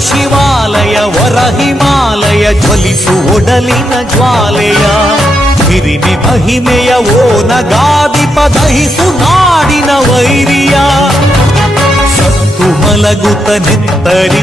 ಶಿವಾಲಯ ವರ ಹಿಮಾಲಯ ಜ್ವಲಿಸು ಒಡಲಿನ ಜ್ವಾಲೆಯ ಹಿರಿಮೆ ಮಹಿಮೆಯ ಓನಗಾದಿಪ ದಹಿಸು ನಾಡಿನ ವೈರಿಯ ಸತ್ತು ಮಲಗುತ್ತ ನೆತ್ತರಿ